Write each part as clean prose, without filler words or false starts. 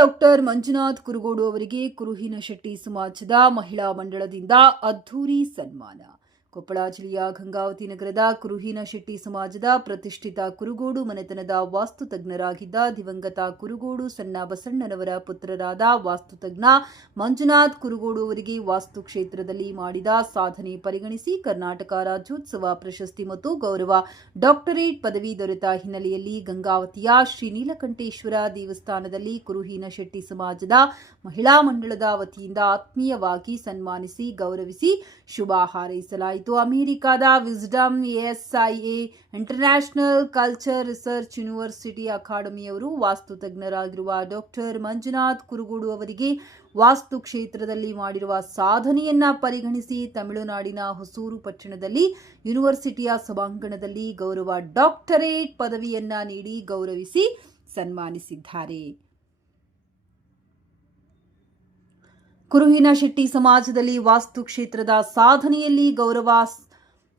Doctor Manjunath Kurugodu ಅವರಿಗೆ ಕುರುಹಿನಶೆಟ್ಟಿ ಸಮಾಜದ ಮಹಿಳಾ ಮಂಡಳದಿಂದ ಅದ್ಧೂರಿ ಸನ್ಮಾನ. ಕೊಪ್ಪಳ ಜಿಲ್ಲೆಯ ಗಂಗಾವತಿ ನಗರದ ಕುರುಹಿನಶೆಟ್ಟಿ ಸಮಾಜದ ಪ್ರತಿಷ್ಠಿತ ಕುರುಗೋಡು ಮನೆತನದ ವಾಸ್ತುತಜ್ಞರಾಗಿದ್ದ ದಿವಂಗತ ಕುರುಗೋಡು ಸಣ್ಣ ಬಸಣ್ಣನವರ ಪುತ್ರರಾದ ವಾಸ್ತುತಜ್ಞ ಮಂಜುನಾಥ್ ಕುರುಗೋಡು ಅವರಿಗೆ ವಾಸ್ತು ಕ್ಷೇತ್ರದಲ್ಲಿ ಮಾಡಿದ ಸಾಧನೆ ಪರಿಗಣಿಸಿ ಕರ್ನಾಟಕ ರಾಜ್ಯೋತ್ಸವ ಪ್ರಶಸ್ತಿ ಮತ್ತು ಗೌರವ ಡಾಕ್ಟರೇಟ್ ಪದವಿ ದೊರೆತ ಹಿನ್ನೆಲೆಯಲ್ಲಿ ಗಂಗಾವತಿಯ ಶ್ರೀ ನೀಲಕಂಠೇಶ್ವರ ದೇವಸ್ಥಾನದಲ್ಲಿ ಕುರುಹಿನಶೆಟ್ಟಿ ಸಮಾಜದ ಮಹಿಳಾ ಮಂಡಳದ ವತಿಯಿಂದ ಆತ್ಮೀಯವಾಗಿ ಸನ್ಮಾನಿಸಿ ಗೌರವಿಸಿ ಶುಭ ಹಾರೈಸಲಾಯಿತು. ಅಮೆರಿಕದ Wisdom ASIA international culture research university ಅಕಾಡೆಮಿಯವರು ವಾಸ್ತುತಜ್ಞರಾಗಿರುವ ಡಾಕ್ಟರ್ ಮಂಜುನಾಥ್ ಕುರುಗೋಡು ಅವರಿಗೆ ವಾಸ್ತು ಕ್ಷೇತ್ರದಲ್ಲಿ ಮಾಡಿರುವ ಸಾಧನೆಯನ್ನ ಪರಿಗಣಿಸಿ ತಮಿಳುನಾಡಿನ ಹೊಸೂರು ಪಟ್ಟಣದಲ್ಲಿ ಯೂನಿವರ್ಸಿಟಿಯ ಸಭಾಂಗಣದಲ್ಲಿ ಗೌರವ ಡಾಕ್ಟರೇಟ್ ಪದವಿಯನ್ನ ನೀಡಿ ಗೌರವಿಸಿ ಸನ್ಮಾನಿಸಿದ್ದಾರೆ. ಕುರುಹಿನಶೆಟ್ಟಿ ಸಮಾಜದಲ್ಲಿ ವಾಸ್ತು ಕ್ಷೇತ್ರದ ಸಾಧನೆಯಲ್ಲಿ ಗೌರವ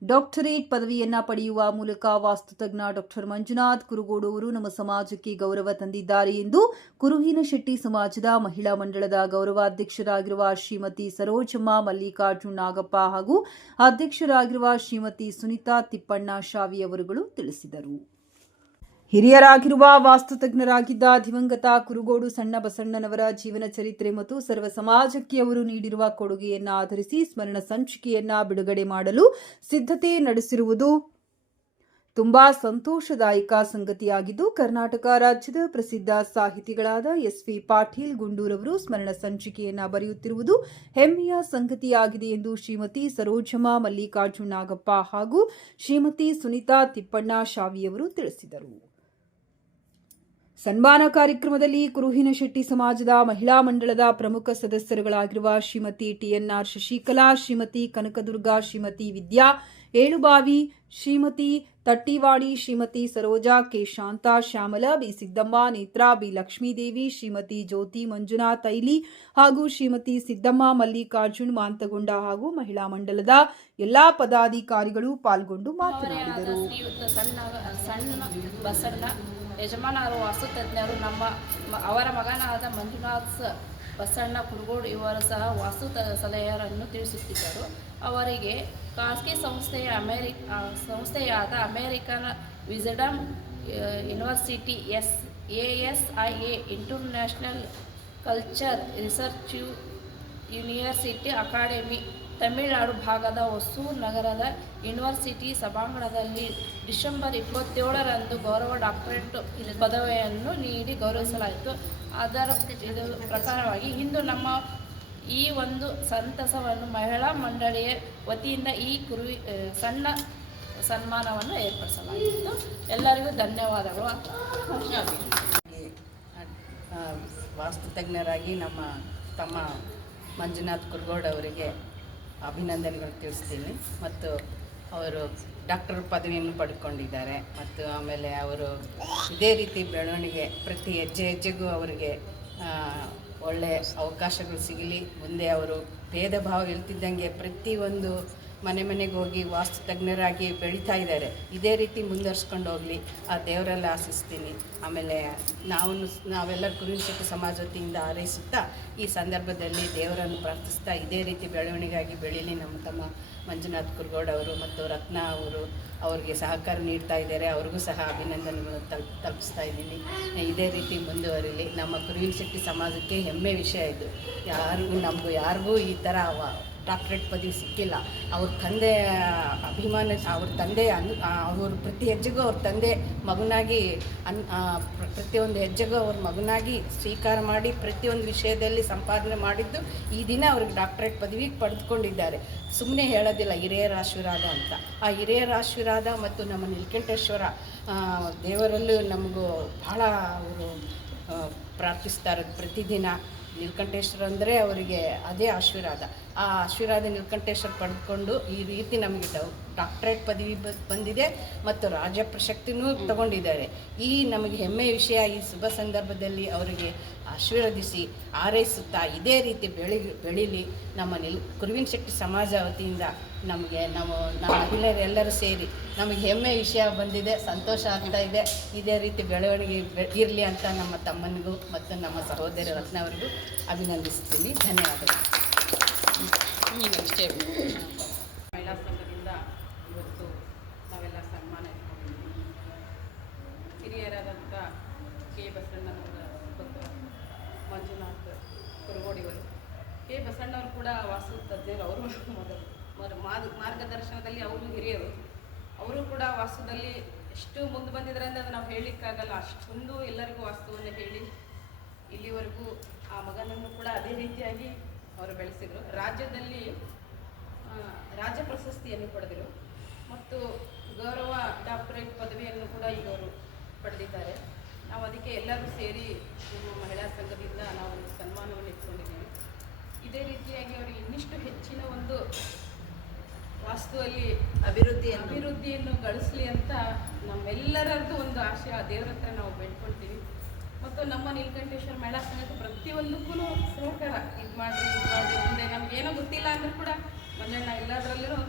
ಡಾಕ್ಟರೇಟ್ ಪದವಿಯನ್ನ ಪಡೆಯುವ ಮೂಲಕ ವಾಸ್ತುತಜ್ಞ ಡಾಕ್ಟರ್ ಮಂಜುನಾಥ್ ಕುರುಗೋಡು ಅವರು ನಮ್ಮ ಸಮಾಜಕ್ಕೆ ಗೌರವ ತಂದಿದ್ದಾರೆ ಎಂದು ಕುರುಹಿನಶೆಟ್ಟಿ ಸಮಾಜದ ಮಹಿಳಾ ಮಂಡಳದ ಗೌರವಾಧ್ಯಕ್ಷರಾಗಿರುವ ಶ್ರೀಮತಿ ಸರೋಜಮ್ಮ ಮಲ್ಲಿಕಾರ್ಜುನ್ ನಾಗಪ್ಪ ಹಾಗೂ ಅಧ್ಯಕ್ಷರಾಗಿರುವ ಶ್ರೀಮತಿ ಸುನಿತಾ ತಿಪ್ಪಣ್ಣ ಶಾವಿ ಅವರುಗಳು ತಿಳಿಸಿದರು. ಹಿರಿಯರಾಗಿರುವ ವಾಸ್ತುತಜ್ಞರಾಗಿದ್ದ ದಿವಂಗತ ಕುರುಗೋಡು ಸಣ್ಣ ಬಸಣ್ಣನವರ ಜೀವನ ಚರಿತ್ರೆ ಮತ್ತು ಸರ್ವ ಸಮಾಜಕ್ಕೆ ಅವರು ನೀಡಿರುವ ಕೊಡುಗೆಯನ್ನು ಆಧರಿಸಿ ಸ್ಮರಣ ಸಂಚಿಕೆಯನ್ನ ಬಿಡುಗಡೆ ಮಾಡಲು ಸಿದ್ಧತೆ ನಡೆಸಿರುವುದು ತುಂಬಾ ಸಂತೋಷದಾಯಕ ಸಂಗತಿಯಾಗಿದ್ದು, ಕರ್ನಾಟಕ ರಾಜ್ಯದ ಪ್ರಸಿದ್ಧ ಸಾಹಿತಿಗಳಾದ ಎಸ್.ವಿ. ಪಾಟೀಲ್ ಗುಂಡೂರವರು ಸ್ಮರಣ ಸಂಚಿಕೆಯನ್ನ ಬರೆಯುತ್ತಿರುವುದು ಹೆಮ್ಮೆಯ ಸಂಗತಿಯಾಗಿದೆ ಎಂದು ಶ್ರೀಮತಿ ಸರೋಜಮ್ಮ ಮಲ್ಲಿಕಾರ್ಜುನ್ ನಾಗಪ್ಪ ಹಾಗೂ ಶ್ರೀಮತಿ ಸುನಿತಾ ತಿಪ್ಪಣ್ಣ ಶಾವಿಯವರು ತಿಳಿಸಿದರು. ಸನ್ಮಾನ ಕಾರ್ಯಕ್ರಮದಲ್ಲಿ ಕುರುಹಿನಶೆಟ್ಟಿ ಸಮಾಜದ ಮಹಿಳಾ ಮಂಡಳದ ಪ್ರಮುಖ ಸದಸ್ಯರುಗಳಾಗಿರುವ ಶ್ರೀಮತಿ ಟಿಎನ್ಆರ್ ಶಶಿಕಲಾ, ಶ್ರೀಮತಿ ಕನಕದುರ್ಗಾ, ಶ್ರೀಮತಿ ವಿದ್ಯಾ ಏಳುಬಾವಿ, ಶ್ರೀಮತಿ ತಟ್ಟಿವಾಡಿ, ಶ್ರೀಮತಿ ಸರೋಜಾ, ಕೆ ಶಾಂತಾ, ಶ್ಯಾಮಲ, ಬಿ ಸಿದ್ದಮ್ಮ, ನೇತ್ರಾ, ಬಿ ಲಕ್ಷ್ಮೀದೇವಿ, ಶ್ರೀಮತಿ ಜ್ಯೋತಿ ಮಂಜುನಾಥ್ ಐಲಿ ಹಾಗೂ ಶ್ರೀಮತಿ ಸಿದ್ದಮ್ಮ ಮಲ್ಲಿಕಾರ್ಜುನ್ ಮಾಂತಗೊಂಡ ಹಾಗೂ ಮಹಿಳಾ ಮಂಡಲದ ಎಲ್ಲಾ ಪದಾಧಿಕಾರಿಗಳು ಪಾಲ್ಗೊಂಡು ಮಾತನಾಡಿದರು. ಯಜಮಾನರು ವಾಸ್ತುತಜ್ಞರು ಅವರ ಮಗನಾದ ಮಂಜುನಾಥ್ ಬಸಣ್ಣ ಕುರುಗೋಡು ಇವರು ಸಹ ವಾಸ್ತು ಸಲಹೆಯನ್ನು ತಿಳಿಸುತ್ತಿದ್ದರು. ಅವರಿಗೆ ಖಾಸಗಿ ಸಂಸ್ಥೆಯಾದ American Wisdom University ASIA international culture research university academy Tamil Nadu ಭಾಗದ ಹೊಸೂರು ನಗರದ ಯೂನಿವರ್ಸಿಟಿ ಸಭಾಂಗಣದಲ್ಲಿ ಡಿಸೆಂಬರ್ 27ರಂದು ಗೌರವ ಡಾಕ್ಟರೇಟ್ ಪದವಿಯನ್ನು ನೀಡಿ ಗೌರವಿಸಲಾಯಿತು. ಅದರ ಪ್ರಕಾರವಾಗಿ ಇಂದು ನಮ್ಮ ಈ ಒಂದು ಸಂತಸವನ್ನು ಮಹಿಳಾ ಮಂಡಳಿಯ ವತಿಯಿಂದ ಈ ಸಣ್ಣ ಸನ್ಮಾನವನ್ನು ಏರ್ಪಡಿಸಲಾಗಿತ್ತು. ಎಲ್ಲರಿಗೂ ಧನ್ಯವಾದಗಳು. ವಾಸ್ತುತಜ್ಞರಾಗಿ ನಮ್ಮ ತಮ್ಮ ಮಂಜುನಾಥ್ ಕುರುಗೋಡು ಅವರಿಗೆ ಅಭಿನಂದನೆಗಳು ತಿಳಿಸ್ತೀನಿ. ಮತ್ತು ಅವರು ಡಾಕ್ಟರ್ ಪದವಿಯನ್ನು ಪಡ್ಕೊಂಡಿದ್ದಾರೆ. ಮತ್ತು ಆಮೇಲೆ ಅವರು ಇದೇ ರೀತಿ ಬೆಳವಣಿಗೆ ಪ್ರತಿ ಹೆಜ್ಜೆಗೂ ಅವರಿಗೆ ಒಳ್ಳೆಯ ಅವಕಾಶಗಳು ಸಿಗಲಿ. ಮುಂದೆ ಅವರು ಭೇದ ಭಾವ ಇಲ್ತಿದ್ದಂಗೆ ಪ್ರತಿಯೊಂದು ಮನೆಗೆ ಹೋಗಿ ವಾಸ್ತುತಜ್ಞರಾಗಿ ಬೆಳೀತಾ ಇದ್ದಾರೆ. ಇದೇ ರೀತಿ ಮುಂದುವರ್ಸ್ಕೊಂಡು ಹೋಗಲಿ ಆ ದೇವರಲ್ಲಿ ಆಶಿಸ್ತೀನಿ. ಆಮೇಲೆ ನಾವೆಲ್ಲರೂ ಕುರುಹಿನಶೆಟ್ಟಿ ಸಮಾಜ ವತಿಯಿಂದ ಹಾರೈಸುತ್ತಾ ಈ ಸಂದರ್ಭದಲ್ಲಿ ದೇವರನ್ನು ಪ್ರಾರ್ಥಿಸ್ತಾ ಇದೇ ರೀತಿ ಬೆಳವಣಿಗೆಯಾಗಿ ಬೆಳೀಲಿ ನಮ್ಮ ತಮ್ಮ ಮಂಜುನಾಥ್ ಕುರುಗೋಡು ಅವರು ಮತ್ತು ರತ್ನ ಅವರು ಅವ್ರಿಗೆ ಸಹಕಾರ ನೀಡ್ತಾ ಇದ್ದಾರೆ. ಅವ್ರಿಗೂ ಸಹ ಅಭಿನಂದನೆಗಳು ತಲುಪಿಸ್ತಾ ಇದ್ದೀನಿ. ಇದೇ ರೀತಿ ಮುಂದುವರಿಲಿ. ನಮ್ಮ ಕುರುಹಿನಶೆಟ್ಟಿ ಸಮಾಜಕ್ಕೆ ಹೆಮ್ಮೆ ವಿಷಯ ಇದು. ಯಾರಿಗೂ ಈ ಥರ ಡಾಕ್ಟ್ರೇಟ್ ಪದವಿ ಸಿಕ್ಕಿಲ್ಲ. ಅವ್ರ ತಂದೆ ಅಭಿಮಾನ, ಅವ್ರ ತಂದೆ ಅವರು ಪ್ರತಿ ಹೆಜ್ಜೆಗೂ ಅವ್ರ ತಂದೆ ಮಗನಾಗಿ ಪ್ರತಿಯೊಂದು ಹೆಜ್ಜೆಗೂ ಅವ್ರ ಮಗನಾಗಿ ಸ್ವೀಕಾರ ಮಾಡಿ ಪ್ರತಿಯೊಂದು ವಿಷಯದಲ್ಲಿ ಸಂಪಾದನೆ ಮಾಡಿದ್ದು ಈ ದಿನ ಅವ್ರಿಗೆ ಡಾಕ್ಟ್ರೇಟ್ ಪದವಿ ಪಡೆದುಕೊಂಡಿದ್ದಾರೆ. ಸುಮ್ಮನೆ ಹೇಳೋದಿಲ್ಲ, ಹಿರಿಯರ ಆಶೀರ್ವಾದ ಅಂತ. ಆ ಹಿರಿಯರ ಆಶೀರ್ವಾದ ಮತ್ತು ನಮ್ಮ ನೀಲಕಂಠೇಶ್ವರ ದೇವರಲ್ಲೂ ನಮಗೂ ಭಾಳ ಅವರು ಪ್ರಾರ್ಥಿಸ್ತಾರೆ ಪ್ರತಿದಿನ. ನೀಲಕಂಠೇಶ್ವರ ಅಂದರೆ ಅವರಿಗೆ ಅದೇ ಆಶೀರ್ವಾದ. ಆ ಆಶೀರ್ವಾದ ನೀಲಕಂಠೇಶ್ವರ ಪಡೆದುಕೊಂಡು ಈ ರೀತಿ ನಮಗೆ ಡಾಕ್ಟರೇಟ್ ಪದವಿ ಬಂದಿದೆ ಮತ್ತು ರಾಜ್ಯ ಪ್ರಶಸ್ತಿನೂ ತಗೊಂಡಿದ್ದಾರೆ. ಈ ನಮಗೆ ಹೆಮ್ಮೆಯ ವಿಷಯ. ಈ ಶುಭ ಸಂದರ್ಭದಲ್ಲಿ ಅವರಿಗೆ ಆಶೀರ್ವದಿಸಿ ಹಾರೈಸುತ್ತಾ ಇದೇ ರೀತಿ ಬೆಳೀಲಿ. ನಮ್ಮ ಕುರುವಿನ ಶೆಟ್ಟಿ ಸಮಾಜ ವತಿಯಿಂದ ನಮಗೆ ನಮ್ಮ ಮಹಿಳೆಯರೆಲ್ಲರೂ ಸೇರಿ ನಮಗೆ ಹೆಮ್ಮೆಯ ವಿಷಯ ಬಂದಿದೆ, ಸಂತೋಷ ಆಗ್ತಾ ಇದೆ. ಇದೇ ರೀತಿ ಬೆಳವಣಿಗೆ ಇರಲಿ ಅಂತ ನಮ್ಮ ತಮ್ಮನಿಗೂ ಮತ್ತು ನಮ್ಮ ಸಹೋದರಿ ರತ್ನವರಿಗೂ ಅಭಿನಂದಿಸ್ತೀನಿ. ಧನ್ಯವಾದಗಳು. ಮಹಿಳಾ ಸಂಘದಿಂದ ಇವತ್ತು ನಾವೆಲ್ಲ ಸನ್ಮಾನ ಇಟ್ಕೊಂಡಿದ್ದೀವಿ. ಹಿರಿಯರಾದಂಥ ಕೆ ಬಸಣ್ಣನವರ ಪುತ್ರ ಮಂಜುನಾಥ್ ಕುರುಗೋಡಿವರು. ಕೆ ಬಸಣ್ಣವರು ಕೂಡ ವಾಸ್ತು ತಜ್ಞರು. ಅವರು ಮೊದಲು ಮಾರ್ಗದರ್ಶನದಲ್ಲಿ ಅವರು ಹಿರಿಯರು. ಅವರು ಕೂಡ ವಾಸ್ತುದಲ್ಲಿ ಎಷ್ಟು ಮುಂದೆ ಬಂದಿದ್ದಾರೆ ಅಂದರೆ ಅದು ನಾವು ಹೇಳಲಿಕ್ಕಾಗಲ್ಲ. ಅಷ್ಟೊಂದು ಎಲ್ಲರಿಗೂ ವಾಸ್ತುವನ್ನು ಹೇಳಿ ಇಲ್ಲಿವರೆಗೂ ಆ ಮಗನನ್ನು ಕೂಡ ಅದೇ ರೀತಿಯಾಗಿ ಅವರು ಬೆಳೆಸಿದರು. ರಾಜ್ಯದಲ್ಲಿ ರಾಜ್ಯ ಪ್ರಶಸ್ತಿಯನ್ನು ಪಡೆದರು ಮತ್ತು ಗೌರವ ಡಾಕ್ಟರೇಟ್ ಪದವಿಯನ್ನು ಕೂಡ ಈಗ ಅವರು ಪಡೆದಿದ್ದಾರೆ. ನಾವು ಅದಕ್ಕೆ ಎಲ್ಲರೂ ಸೇರಿ ನಮ್ಮ ಮಹಿಳಾ ಸಂಘದಿಂದ ನಾವು ಸನ್ಮಾನವನ್ನು ಇಟ್ಕೊಂಡಿದ್ದೀವಿ. ಇದೇ ರೀತಿಯಾಗಿ ಅವರಿಗೆ ಇನ್ನಿಷ್ಟು ಹೆಚ್ಚಿನ ಒಂದು ವಾಸ್ತುವಲ್ಲಿ ಅಭಿವೃದ್ಧಿಯನ್ನು ಗಳಿಸಲಿ ಅಂತ ನಮ್ಮೆಲ್ಲರದ್ದು ಒಂದು ಆಶೆ ಆ ದೇವರ ಹತ್ರ ನಾವು ಬೇಡ್ಕೊಳ್ತೀವಿ. ಮತ್ತು ನಮ್ಮ ನೀಲಕಂಠೇಶ್ವರ ಮಹಿಳಾ ಸಂಘಕ್ಕೆ ಪ್ರತಿಯೊಂದಕ್ಕೂ ಸಹಕಾರ ಇದು ಮಾಡಿರಿ ಮುಂದೆ ನಮಗೇನೋ ಗೊತ್ತಿಲ್ಲ ಅಂದರೂ ಕೂಡ ಮಂಜಣ್ಣ ಎಲ್ಲದರಲ್ಲೂ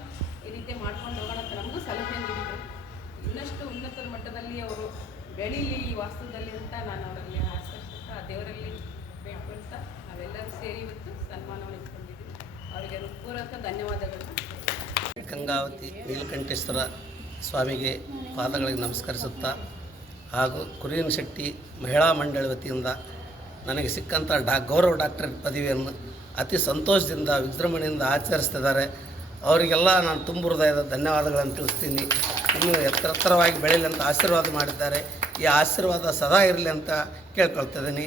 ಈ ರೀತಿ ಮಾಡ್ಕೊಂಡು ಹೋಗೋಣ ಅಂತ ನಮಗೂ ಸಲಹೆ ನೀಡಿದರು. ಇನ್ನಷ್ಟು ಉನ್ನತ ಮಟ್ಟದಲ್ಲಿ ಅವರು ಬೆಳೀಲಿ ಈ ವಾಸ್ತುದಲ್ಲಿ ಅಂತ ನಾನು ಅವರಲ್ಲಿ ಆಶಿಸ್ತಾ ದೇವರಲ್ಲಿ ಬೇಡ್ಕೊಳ್ತಾ ನಾವೆಲ್ಲರೂ ಸೇರಿ ಇವತ್ತು ಸನ್ಮಾನವನ್ನು ಇಟ್ಕೊಂಡಿದ್ದೀವಿ. ಅವರಿಗೆ ಹೃತ್ಪೂರ್ವಕ ಧನ್ಯವಾದಗಳು. ಗಂಗಾವತಿ ನೀಲಕಂಠೇಶ್ವರ ಸ್ವಾಮಿಗೆ ಪಾದಗಳಿಗೆ ನಮಸ್ಕರಿಸುತ್ತಾ ಹಾಗೂ ಕುರುವಿನ ಶೆಟ್ಟಿ ಮಹಿಳಾ ಮಂಡಳಿ ವತಿಯಿಂದ ನನಗೆ ಸಿಕ್ಕಂಥ ಗೌರವ ಡಾಕ್ಟರೇಟ್ ಪದವಿಯನ್ನು ಅತಿ ಸಂತೋಷದಿಂದ ವಿಜೃಂಭಣೆಯಿಂದ ಆಚರಿಸ್ತಿದ್ದಾರೆ. ಅವರಿಗೆಲ್ಲ ನಾನು ತುಂಬ ಹೃದಯದ ಧನ್ಯವಾದಗಳನ್ನು ತಿಳಿಸ್ತೀನಿ. ಇನ್ನೂ ಎತ್ತರವಾಗಿ ಬೆಳೀಲಿ ಅಂತ ಆಶೀರ್ವಾದ ಮಾಡಿದ್ದಾರೆ. ಈ ಆಶೀರ್ವಾದ ಸದಾ ಇರಲಿ ಅಂತ ಕೇಳ್ಕೊಳ್ತಿದ್ದೀನಿ.